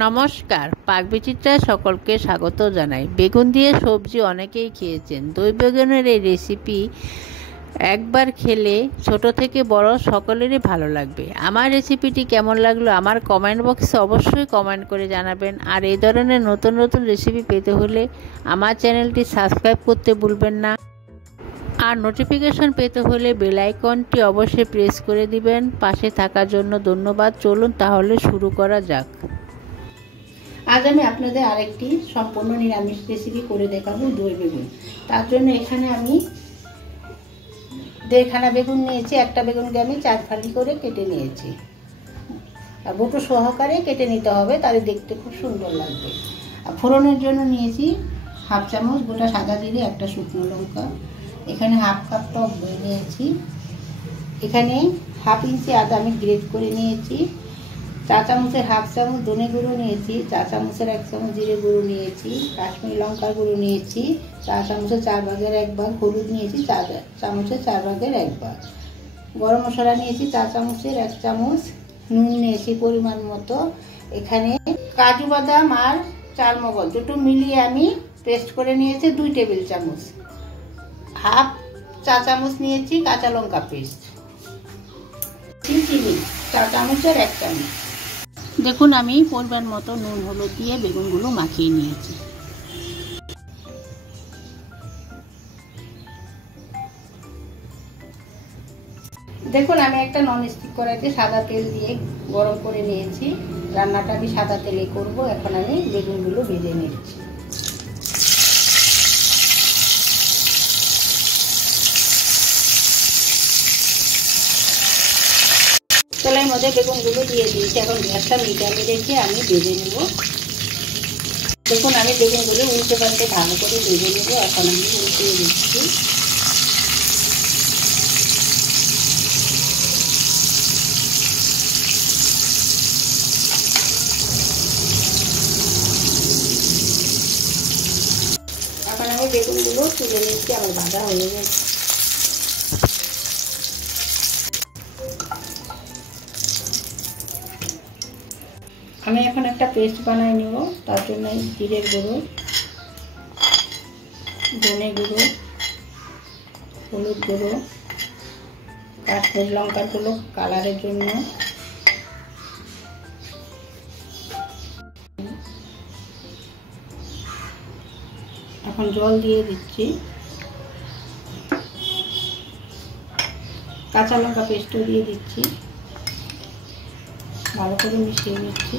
নমস্কার, পাকবিচিত্রায় সকলকে স্বাগত জানাই। বেগুন দিয়ে সবজি অনেকেই খেয়েছেন। দই বেগুনের এই রেসিপি একবার খেলে ছোট থেকে বড় সকলেরই ভালো লাগবে। আমার রেসিপিটি কেমন লাগলো আমার কমেন্ট বক্সে অবশ্যই কমেন্ট করে জানাবেন। আর এই ধরনের নতুন নতুন রেসিপি পেতে হলে আমার চ্যানেলটি সাবস্ক্রাইব করতে ভুলবেন না। আর নোটিফিকেশন পেতে হলে বেল আইকনটি অবশ্যই প্রেস করে দিবেন। পাশে থাকার জন্য ধন্যবাদ। চলুন তাহলে শুরু করা যাক। আজ আমি আপনাদের আরেকটি সম্পূর্ণ নিরামিষ রেসিপি করে দেখাবো, দই বেগুন। তার জন্য এখানে আমি 1.5 বেগুন নিয়েছি। একটা বেগুনকে আমি 4 ফালি করে কেটে নিয়েছি। আর বটো সহকারে কেটে নিতে হবে, তাহলে দেখতে খুব সুন্দর লাগবে। আর ফোড়নের জন্য নিয়েছি 1/2 চামচ গোটা সাদা জিরে, একটা শুকনো লঙ্কা, এখানে 1/2 কাপ টক দই নিয়েছি, এখানে 1/2 ইঞ্চি আদা আমি গ্রেট করে নিয়েছি, 4 চামচের 1/2 চামচ ধনে গুঁড়ো নিয়েছি, 4 চামচের 1 চামচ জিরে গুঁড়ো নিয়েছি, কাশ্মীরি লঙ্কার গুঁড়ো নিয়েছি, 4 চামচের 4 ভাগের 1 ভাগ হলুদ নিয়েছি, 4 চামচের 4 ভাগের 1 ভাগ গরম মশলা নিয়েছি, 4 চামচের 1 চামচ নুন নিয়েছি পরিমাণ মতো, এখানে কাজু বাদাম আর চালমগজ দুটো মিলিয়ে আমি পেস্ট করে নিয়েছি 2 টেবিল চামচ, 1/2 চা চামচ নিয়েছি কাঁচা লঙ্কা পেস্ট, চিনি 4 চামচের 1 চামচ। দেখুন আমি পরিমাণ মতো নুন হলুদ দিয়ে বেগুনগুলো মাখিয়ে নিয়েছি। দেখুন আমি একটা ননস্টিক কড়াইতে সাদা তেল দিয়ে গরম করে নিয়েছি। রান্নাটা আমি সাদা তেলে করব। এখন আমি বেগুনগুলো ভেজে নিচ্ছি। তেলের মধ্যে বেগুনগুলো দিয়ে দিয়েছি। এখন গ্যাসটা মিডিয়ামে রেখে আমি ভেজে নেব। দেখুন আমি বেগুনগুলো উল্টে পাল্টে ভালো করে ভেজে নেব। এখন আমি উল্টিয়ে দিচ্ছি। এখন আমি বেগুনগুলো তুলে নিচ্ছি, আমার ভাজা হয়ে গেছে। আমি এখন একটা পেস্ট বানাই নেব। তার জন্য জিরের গুঁড়ো, ধনে গুঁড়ো, হলুদ গুঁড়ো, কাশ্মীরি লঙ্কার গুঁড়ো কালারের জন্য, এখন জল দিয়ে দিচ্ছি, কাঁচা লঙ্কা পেস্টও দিয়ে দিচ্ছি, ভালো করে মিশিয়ে নিচ্ছি।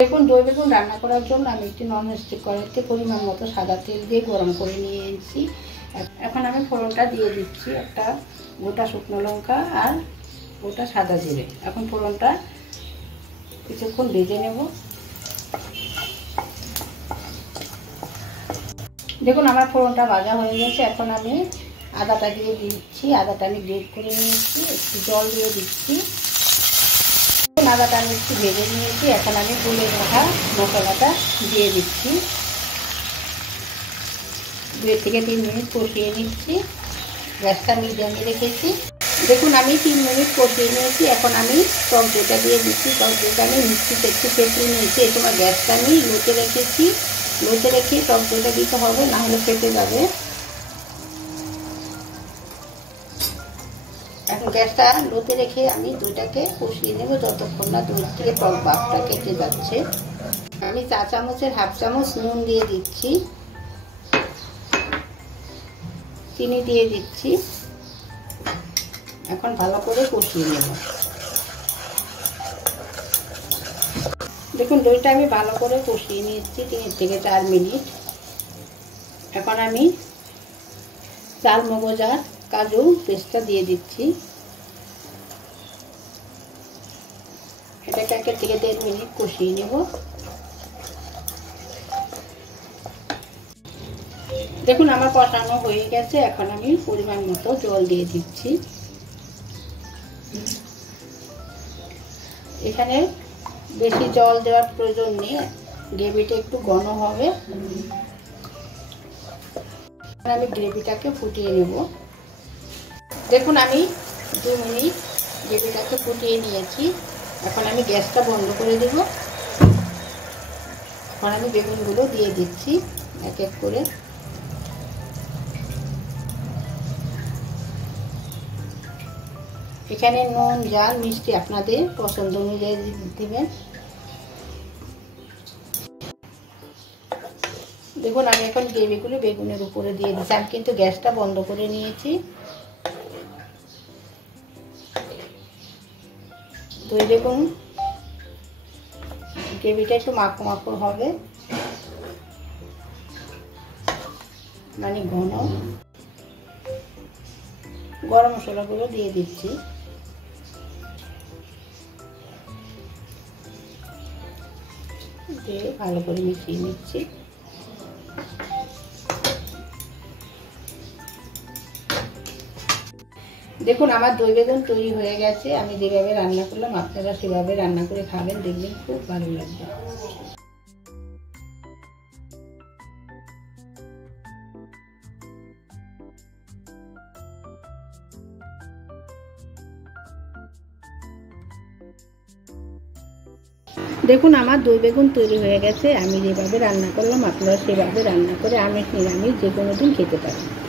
দেখুন দই বেগুন রান্না করার জন্য আমি একটি ননস্টিক কড়াইতে পরিমাণ মতো সাদা তেল দিয়ে গরম করে নিয়েছি। এখন আমি ফোড়নটা দিয়ে দিচ্ছি, একটা গোটা শুকনো লঙ্কা আর গোটা সাদা জিরে। এখন ফোড়নটা কিছুক্ষণ ভেজে নেব। দেখুন আমার ফোড়নটা ভাজা হয়ে গেছে। এখন আমি আদাটা দিয়ে দিচ্ছি। আদাটা আমি গ্রেট করে নিয়েছি, একটু জল দিয়ে দিচ্ছি। আদাটা আমি একটু ভেজে নিয়েছি। এখন আমি গুলে রাখা মশলাটা দিয়ে দিচ্ছি। 2 থেকে 3 মিনিট কষিয়ে নিচ্ছি। গ্যাসটা মিডিয়ামে রেখেছি। দেখুন আমি 3 মিনিট কষিয়ে নিয়েছি। এখন আমি টক দইটা দিয়ে দিচ্ছি। টক দইটা আমি মিক্সিতে একটু ফেটিয়ে নিয়েছি। এই সময় গ্যাসটা আমি লোতে রেখেছি। লোতে রেখে টক দইটা দিতে হবে, না হলে ফেটে যাবে। এখন গ্যাসটা লোতে রেখে আমি দইটাকে কষিয়ে নেব যতক্ষণ না দই থেকে টক ভাবটা কেটে যাচ্ছে। আমি 4 চামচের 1/2 চামচ নুন দিয়ে দিচ্ছি, চিনি দিয়ে দিচ্ছি। এখন ভালো করে কষিয়ে নেব। দেখুন দইটা আমি ভালো করে কষিয়ে নিয়েছি 3 থেকে 4 মিনিট। এখন আমি চালমগজ আর কাজু পেস্টটা দিয়ে দিচ্ছি। এটাকে 1 থেকে 1.5 মিনিট কষিয়ে নেব। দেখুন আমার কষানো হয়ে গেছে। এখন আমি পরিমাণ মতো জল দিয়ে দিচ্ছি। এখানে বেশি জল দেওয়ার প্রয়োজন নেই, গ্রেভিটা একটু ঘন হবে। আমি গ্রেভিটাকে ফুটিয়ে নেব। দেখুন আমি 2 মিনিট গ্রেভিটাকে ফুটিয়ে নিয়েছি। এখন আমি গ্যাসটা বন্ধ করে দেব। এখন আমি বেগুনগুলো দিয়ে দিচ্ছি এক এক করে। এখানে নুন ঝাল মিষ্টি আপনাদের পছন্দ অনুযায়ী দিবেন। দেখুন আমি এখন গ্রেভিগুলো বেগুনের উপরে দিয়ে দিচ্ছি। আমি কিন্তু গ্যাসটা বন্ধ করে নিয়েছি। দই বেগুন গ্রেভিটা একটু মাখো মাখো হবে, মানে ঘন। গরম মশলাগুলো দিয়ে দিচ্ছি। দিয়ে ভালো করে মিশিয়ে নিচ্ছি। দেখুন আমার দই বেগুন তৈরি হয়ে গেছে। আমি যেভাবে রান্না করলাম আপনারা সেভাবে রান্না করে খাবেন, দেখবেন খুব ভালো লাগবে। দেখুন আমার দই বেগুন তৈরি হয়ে গেছে। আমি যেভাবে রান্না করলাম আপনারা সেভাবে রান্না করে আমিষ নিরামিষ যে কোনো দিন খেতে পারেন।